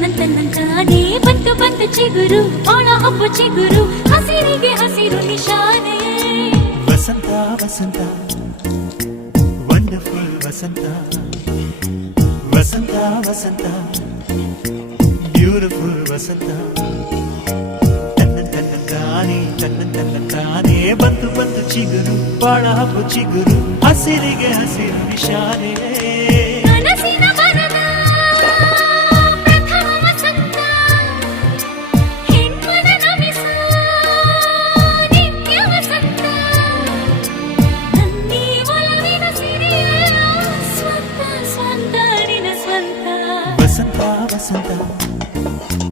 ತನ್ನಂತಾನೇ ಬಂತು ಬಂತು ಚಿಗುರು ಬಾಳ ಹಬ್ಬ ಚಿಗುರು ಹಸಿರಿಗೆ ಹಸಿರು ನಿಶಾನೆ ವಸಂತ ವಸಂತ ವಂಡರ್ಫುಲ್ ವಸಂತ ವಸಂತ ವಸಂತ ಬ್ಯೂಟಿಫುಲ್ ವಸಂತ ತನ್ನಂತಾನೇ ಬಂತು ಬಂತು ಚಿಗುರು ಬಾಳ ಹಬ್ಬ ಚಿಗುರು ಹಸಿರಿಗೆ ಹಸಿರು ನಿಶಾನೆ